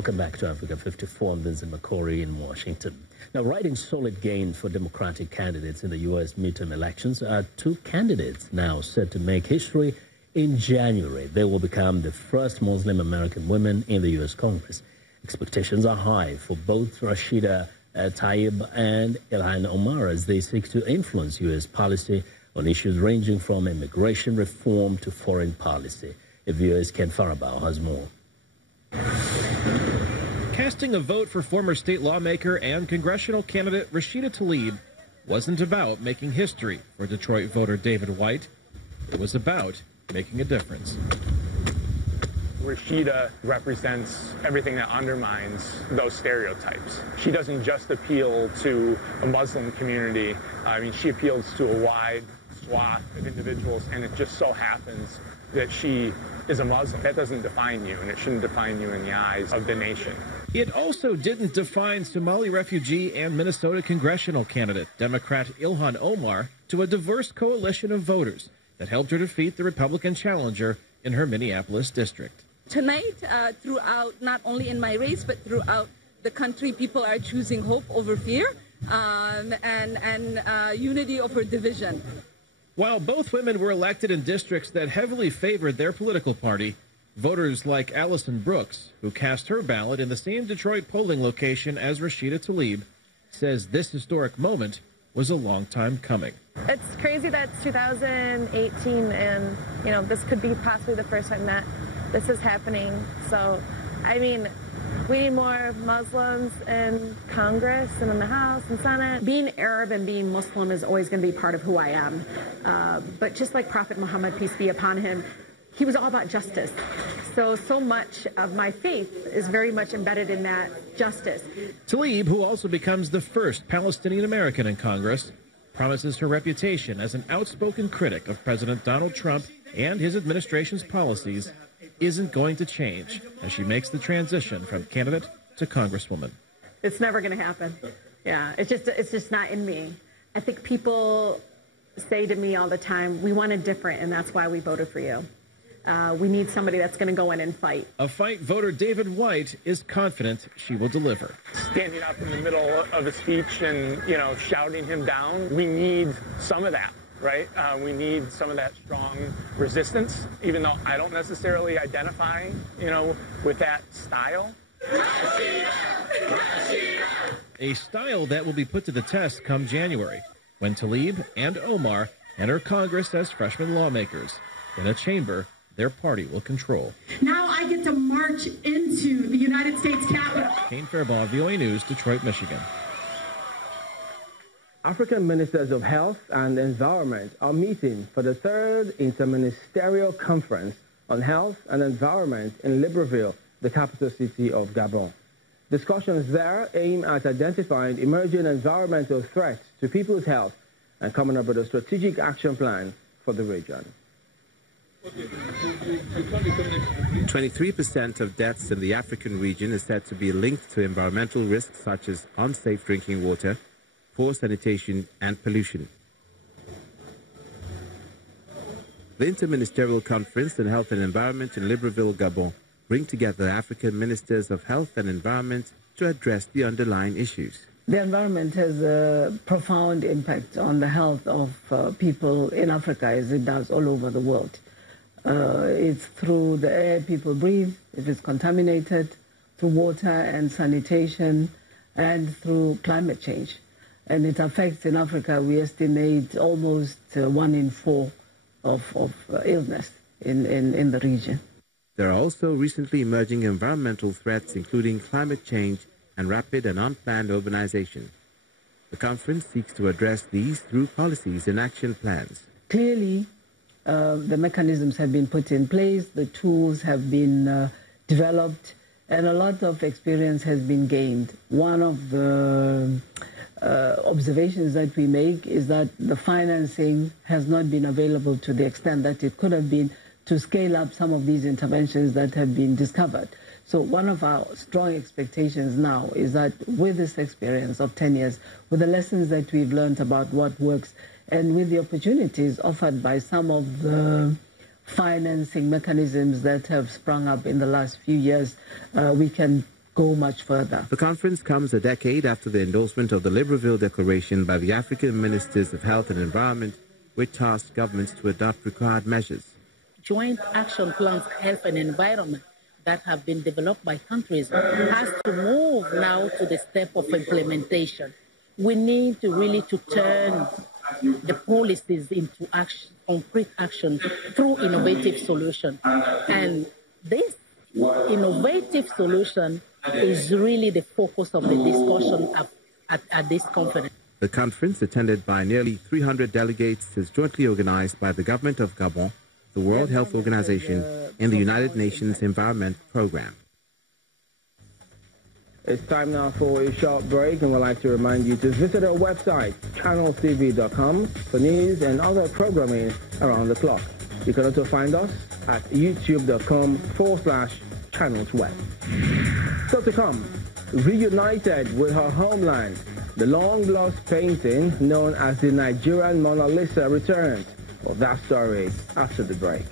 Welcome back to Africa 54. I'm Vincent McCory in Washington. Now, riding solid gains for Democratic candidates in the U.S. midterm elections are two candidates now set to make history in January. They will become the first Muslim American women in the U.S. Congress. Expectations are high for both Rashida Tlaib and Ilhan Omar as they seek to influence U.S. policy on issues ranging from immigration reform to foreign policy. VOA's Ken Faribault has more. Casting a vote for former state lawmaker and congressional candidate Rashida Tlaib wasn't about making history for Detroit voter David White. It was about making a difference. Rashida represents everything that undermines those stereotypes. She doesn't just appeal to a Muslim community. I mean, she appeals to a wide swath of individuals, and it just so happens that she is a Muslim. That doesn't define you, and it shouldn't define you in the eyes of the nation. It also didn't define Somali refugee and Minnesota congressional candidate, Democrat Ilhan Omar, to a diverse coalition of voters that helped her defeat the Republican challenger in her Minneapolis district. Tonight, throughout, not only in my race, but throughout the country, people are choosing hope over fear and unity over division. While both women were elected in districts that heavily favored their political party, voters like Allison Brooks, who cast her ballot in the same Detroit polling location as Rashida Tlaib, says this historic moment was a long time coming. It's crazy that it's 2018 and, this could be possibly the first time that this is happening. So, I mean, we need more Muslims in Congress and in the House and Senate. Being Arab and being Muslim is always going to be part of who I am. But just like Prophet Muhammad, peace be upon him, he was all about justice. So much of my faith is very much embedded in that justice. Tlaib, who also becomes the first Palestinian American in Congress, promises her reputation as an outspoken critic of President Donald Trump and his administration's policies isn't going to change as she makes the transition from candidate to congresswoman. It's never going to happen. Yeah, it's just not in me. I think people say to me all the time, we want it different, and that's why we voted for you. We need somebody that's going to go in and fight. A fight voter David White is confident she will deliver. Standing up in the middle of a speech and, shouting him down, we need some of that. Right? We need some of that strong resistance, even though I don't necessarily identify, with that style. A style that will be put to the test come January, when Tlaib and Omar enter Congress as freshman lawmakers in a chamber their party will control. Now I get to march into the United States Capitol. Ken Faribault, VOA News, Detroit, Michigan. African Ministers of Health and Environment are meeting for the third interministerial conference on health and environment in Libreville, the capital city of Gabon. Discussions there aim at identifying emerging environmental threats to people's health and coming up with a strategic action plan for the region. 23% of deaths in the African region is said to be linked to environmental risks such as unsafe drinking water, poor sanitation and pollution. The Interministerial Conference on Health and Environment in Libreville, Gabon, bring together African ministers of health and environment to address the underlying issues. The environment has a profound impact on the health of people in Africa, as it does all over the world. It's through the air people breathe, if it's contaminated, through water and sanitation, and through climate change. And it affects, in Africa, we estimate almost 1 in 4 of illness in the region. There are also recently emerging environmental threats, including climate change and rapid and unplanned urbanization. The conference seeks to address these through policies and action plans. Clearly, the mechanisms have been put in place, the tools have been developed, and a lot of experience has been gained. One of the observations that we make is that the financing has not been available to the extent that it could have been to scale up some of these interventions that have been discovered. So one of our strong expectations now is that with this experience of 10 years, with the lessons that we've learned about what works, and with the opportunities offered by some of the financing mechanisms that have sprung up in the last few years, we can go much further. The conference comes a decade after the endorsement of the Libreville Declaration by the African Ministers of Health and Environment, which tasked governments to adopt required measures. Joint action plans, health and environment, that have been developed by countries has to move now to the step of implementation. We need to really turn the policies into action, concrete action through innovative solutions. And this innovative solution is really the focus of the discussion at this conference. The conference, attended by nearly 300 delegates, is jointly organized by the government of Gabon, the World Health Organization, and the United Nations Environment Programme. It's time now for a short break, and we'd like to remind you to visit our website, channelstv.com, for news and other programming around the clock. You can also find us at youtube.com/channelsweb. So to come, reunited with her homeland, the long-lost painting known as the Nigerian Mona Lisa returns. Well, that story after the break.